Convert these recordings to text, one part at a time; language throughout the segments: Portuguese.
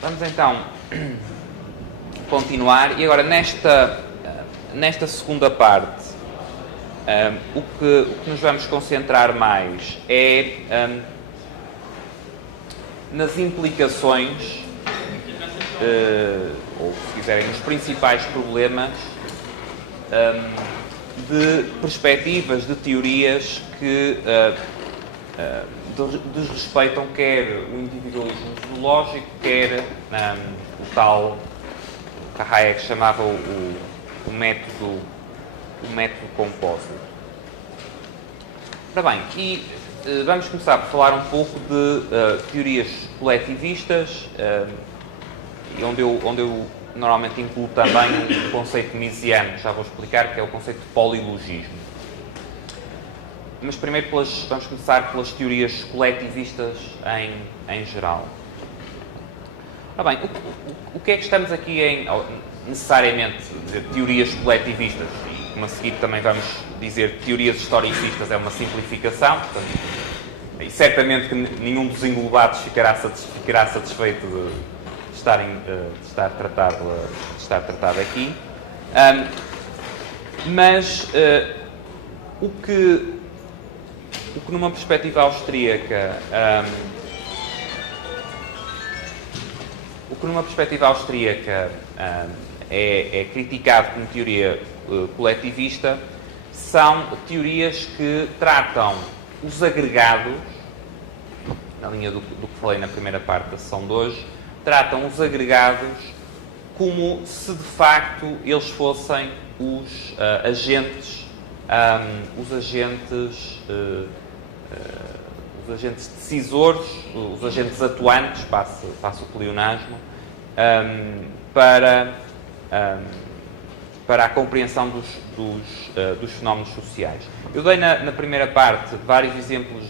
Vamos então continuar. E agora, nesta segunda parte, o que nos vamos concentrar mais é nas implicações, ou se quiserem, nos principais problemas de perspectivas, de teorias que desrespeitam quer o individualismo zoológico, quer o tal que Hayek chamava o método compósito. Ora bem, e vamos começar por falar um pouco de teorias coletivistas, onde eu normalmente incluo também um conceito miesiano, que já vou explicar, que é o conceito de polilogismo. Mas primeiro vamos começar pelas teorias coletivistas em geral. Ora bem, o que é que estamos aqui necessariamente dizer teorias coletivistas? E como a seguir também vamos dizer teorias historicistas, é uma simplificação, portanto, e certamente que nenhum dos englobados ficará satisfeito de estar tratado aqui. Mas o que numa perspectiva austríaca é criticado como teoria coletivista são teorias que tratam os agregados, na linha do que falei na primeira parte da sessão de hoje, tratam os agregados como se de facto eles fossem os agentes decisores, os agentes atuantes, passo o pleonasmo, para a compreensão dos fenómenos sociais. Eu dei na primeira parte vários exemplos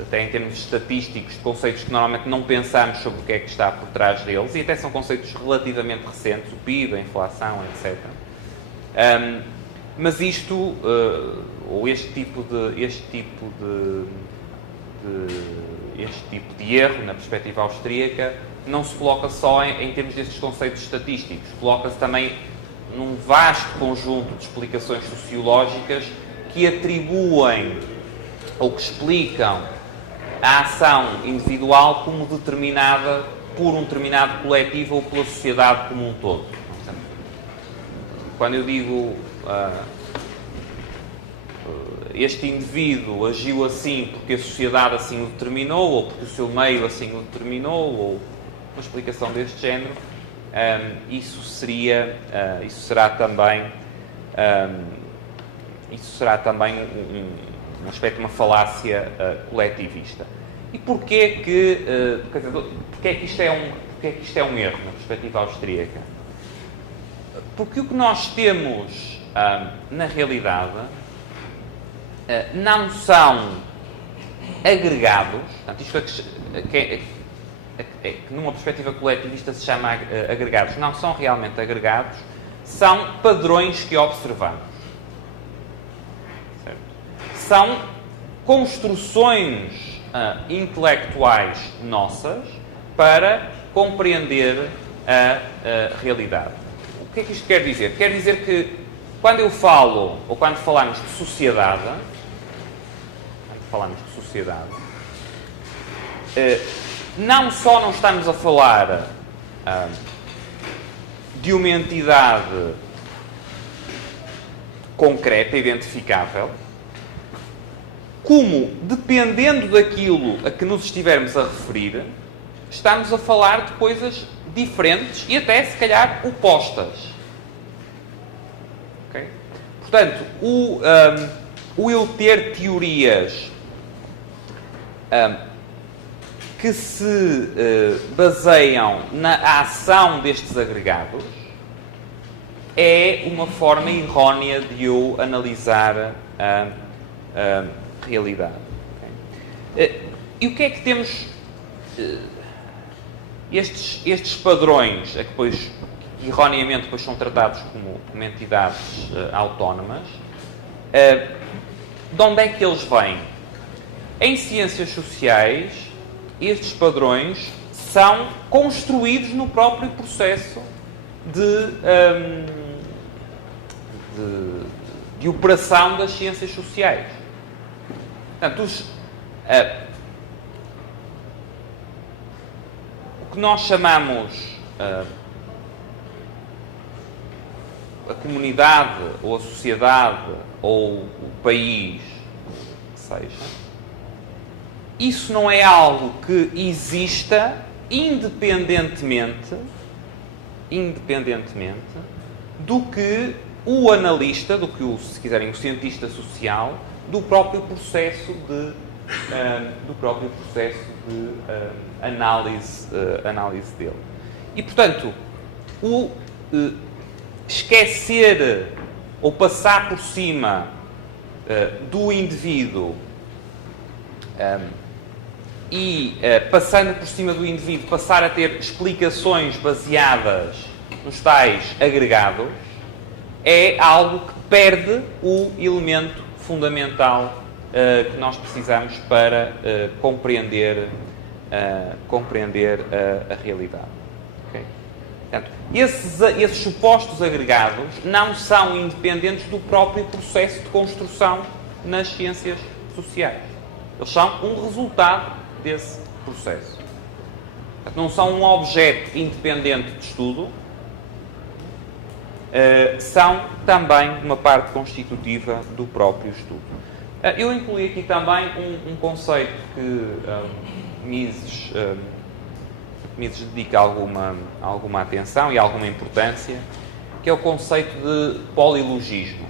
até em termos estatísticos, de conceitos que normalmente não pensamos sobre o que é que está por trás deles, e até são conceitos relativamente recentes, o PIB, a inflação, etc. Mas isto, ou este tipo de erro, na perspectiva austríaca, não se coloca só em termos destes conceitos estatísticos, coloca-se também num vasto conjunto de explicações sociológicas que atribuem ou que explicam a ação individual como determinada por um determinado coletivo ou pela sociedade como um todo. Quando eu digo este indivíduo agiu assim porque a sociedade assim o determinou, ou porque o seu meio assim o determinou, ou uma explicação deste género, isso será também um aspecto de uma falácia coletivista. E porquê que isto é um erro na perspectiva austríaca? Porque o que nós temos na realidade não são agregados, portanto, isto que numa perspectiva coletivista se chama agregados, não são realmente agregados, são padrões que observamos. Certo? São construções intelectuais nossas para compreender a realidade. O que é que isto quer dizer? Quer dizer que quando eu falo, ou quando falamos de sociedade, não só não estamos a falar de uma entidade concreta, identificável, como, dependendo daquilo a que nos estivermos a referir, estamos a falar de coisas diferentes e até, se calhar, opostas. Okay? Portanto, o eu ter teorias que se baseiam na ação destes agregados é uma forma errónea de eu analisar a realidade. Okay? E o que é que temos? Estes padrões, a que depois, erroneamente, depois são tratados como entidades autónomas, de onde é que eles vêm? Em ciências sociais, estes padrões são construídos no próprio processo de operação das ciências sociais. Portanto, o que nós chamamos a comunidade, ou a sociedade, ou o país, que seja, isso não é algo que exista independentemente do que o analista, do que se quiserem, o cientista social, do próprio processo de análise dele. E, portanto, esquecer ou passar por cima do indivíduo passando por cima do indivíduo, passar a ter explicações baseadas nos tais agregados, é algo que perde o elemento fundamental que nós precisamos para compreender a realidade. Okay? Portanto, esses supostos agregados não são independentes do próprio processo de construção nas ciências sociais. Eles são um resultado desse processo. Portanto, não são um objeto independente de estudo, são também uma parte constitutiva do próprio estudo. Eu incluí aqui também um conceito que Mises dedica alguma atenção e alguma importância, que é o conceito de polilogismo.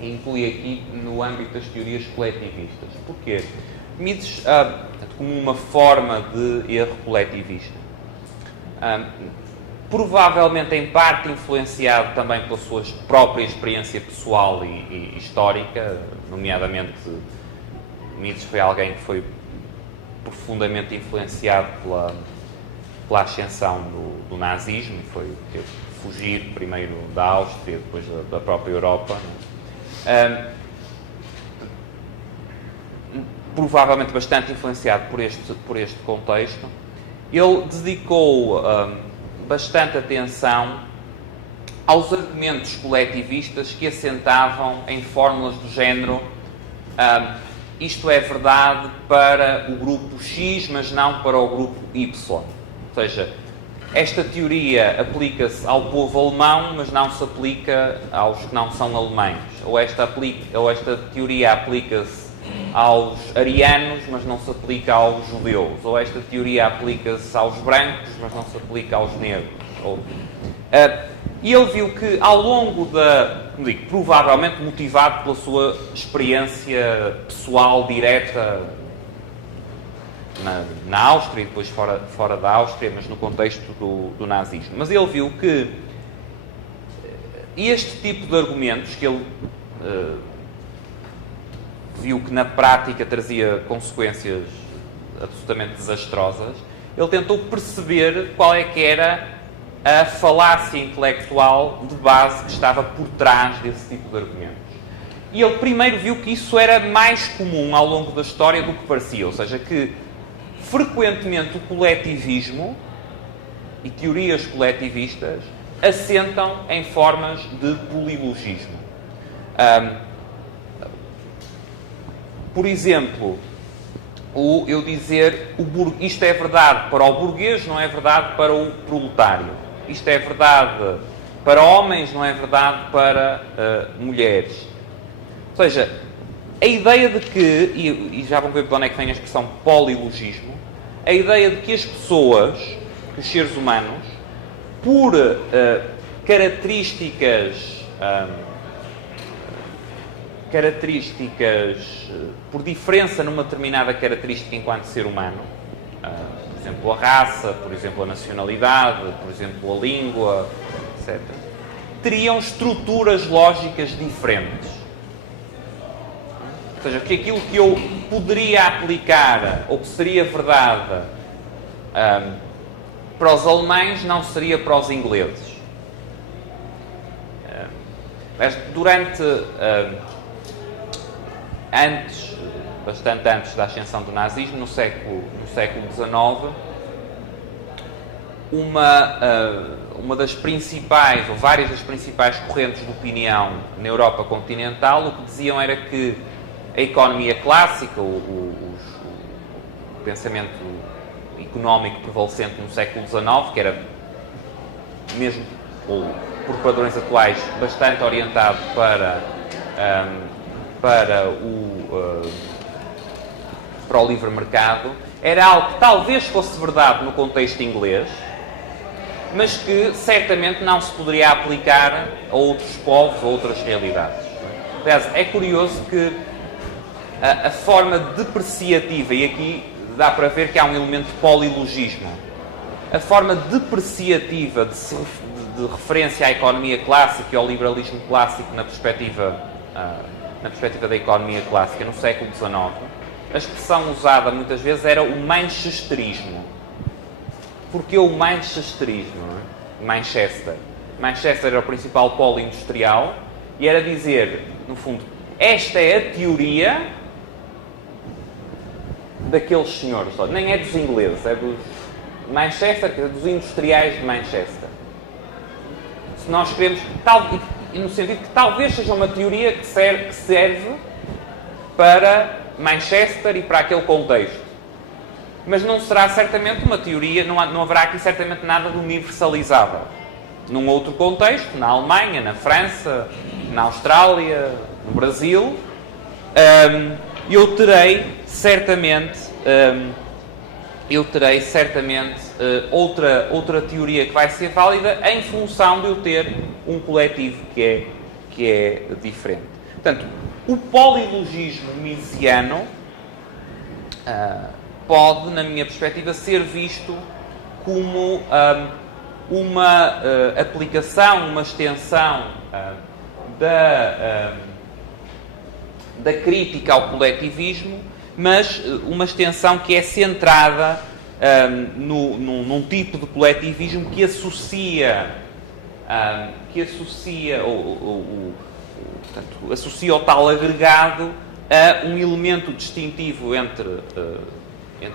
E inclui aqui no âmbito das teorias coletivistas. Porquê? Mises, como uma forma de erro coletivista, provavelmente em parte influenciado também pela sua própria experiência pessoal e histórica, nomeadamente Mises foi alguém que foi profundamente influenciado pela ascensão do nazismo, teve que fugir primeiro da Áustria, depois da própria Europa. Provavelmente bastante influenciado por este contexto, ele dedicou bastante atenção aos argumentos coletivistas que assentavam em fórmulas do género isto é verdade para o grupo X, mas não para o grupo Y. Ou seja, esta teoria aplica-se ao povo alemão, mas não se aplica aos que não são alemães. Ou esta teoria aplica-se aos arianos, mas não se aplica aos judeus. Ou esta teoria aplica-se aos brancos, mas não se aplica aos negros. E ele viu que ao longo provavelmente motivado pela sua experiência pessoal direta na Áustria e depois fora da Áustria, mas no contexto do nazismo. Mas ele viu que este tipo de argumentos, que ele viu que na prática trazia consequências absolutamente desastrosas, ele tentou perceber qual é que era a falácia intelectual de base que estava por trás desse tipo de argumentos. E ele primeiro viu que isso era mais comum ao longo da história do que parecia, ou seja, que frequentemente o coletivismo e teorias coletivistas assentam em formas de polilogismo. Por exemplo, eu dizer isto é verdade para o burguês, não é verdade para o proletário. Isto é verdade para homens, não é verdade para mulheres. Ou seja, a ideia de que, e já vão ver de onde é que vem a expressão polilogismo, a ideia de que as pessoas, que os seres humanos, por por diferença numa determinada característica enquanto ser humano, por exemplo a raça, por exemplo a nacionalidade, por exemplo a língua, etc., teriam estruturas lógicas diferentes. Ou seja, que aquilo que eu poderia aplicar, ou que seria verdade para os alemães, não seria para os ingleses. Mas durante... antes bastante antes da ascensão do nazismo, no século XIX, uma das principais, ou várias das principais correntes de opinião na Europa continental, o que diziam era que a economia clássica, o pensamento económico prevalecente no século XIX, que era mesmo, ou por padrões atuais, bastante orientado para o livre mercado, era algo que talvez fosse verdade no contexto inglês, mas que certamente não se poderia aplicar a outros povos, a outras realidades. Aliás, é curioso que a forma depreciativa, e aqui dá para ver que há um elemento de polilogismo, a forma depreciativa de referência à economia clássica e ao liberalismo clássico na perspectiva da economia clássica no século XIX, a expressão usada muitas vezes era o manchesterismo. Porque o manchesterismo? Manchester. Manchester era o principal polo industrial e era dizer, no fundo, esta é a teoria daqueles senhores. Nem é dos ingleses, é dos Manchester, quer dizer, dos industriais de Manchester. Se nós queremos, no sentido que talvez seja uma teoria que serve para Manchester e para aquele contexto. Mas não será certamente uma teoria, não haverá aqui certamente nada de universalizável. Num outro contexto, na Alemanha, na França, na Austrália, no Brasil, eu terei certamente outra teoria que vai ser válida em função de eu ter um coletivo que é diferente. Portanto, o polilogismo misesiano pode, na minha perspectiva, ser visto como uma aplicação, uma extensão da crítica ao coletivismo, mas uma extensão que é centrada num tipo de coletivismo que associa o tal agregado a um elemento distintivo entre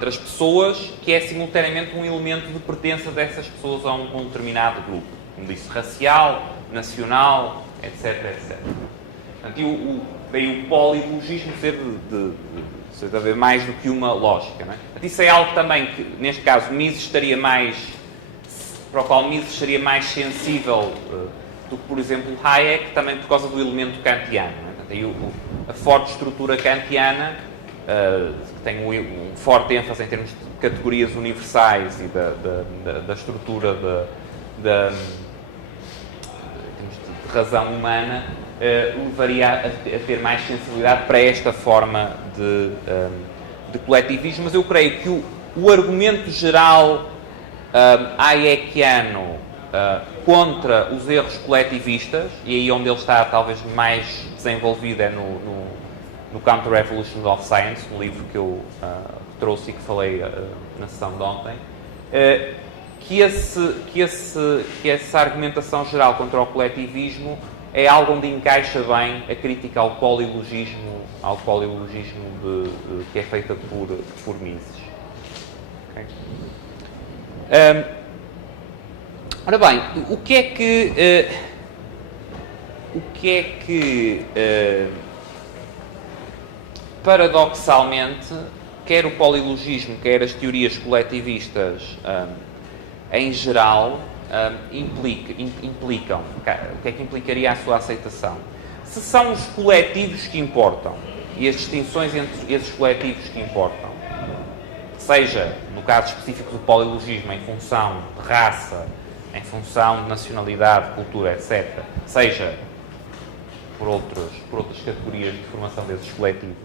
as pessoas, que é simultaneamente um elemento de pertença dessas pessoas a um determinado grupo, como disse, racial, nacional, etc, etc. Portanto, daí o polilogismo ser de haver mais do que uma lógica. Não é? Isso é algo também que, neste caso, para o qual Mises seria mais sensível do que, por exemplo, Hayek, também por causa do elemento kantiano. Não é? Portanto, aí a forte estrutura kantiana, que tem um forte ênfase em termos de categorias universais e da estrutura em termos de razão humana, levaria a ter mais sensibilidade para esta forma de coletivismo, mas eu creio que o argumento geral hayekiano contra os erros coletivistas, e aí onde ele está talvez mais desenvolvido é no Counter-Revolution of Science, um livro que eu trouxe e que falei na sessão de ontem, que essa argumentação geral contra o coletivismo é algo onde encaixa bem a crítica ao polilogismo que é feita por Mises. Okay? Ora bem, o que é que paradoxalmente, quer o polilogismo, quer as teorias coletivistas em geral, implicam? O que é que implicaria a sua aceitação? Se são os coletivos que importam e as distinções entre esses coletivos que importam, seja, no caso específico do polilogismo, em função de raça, em função de nacionalidade, cultura, etc., seja por outras categorias de formação desses coletivos,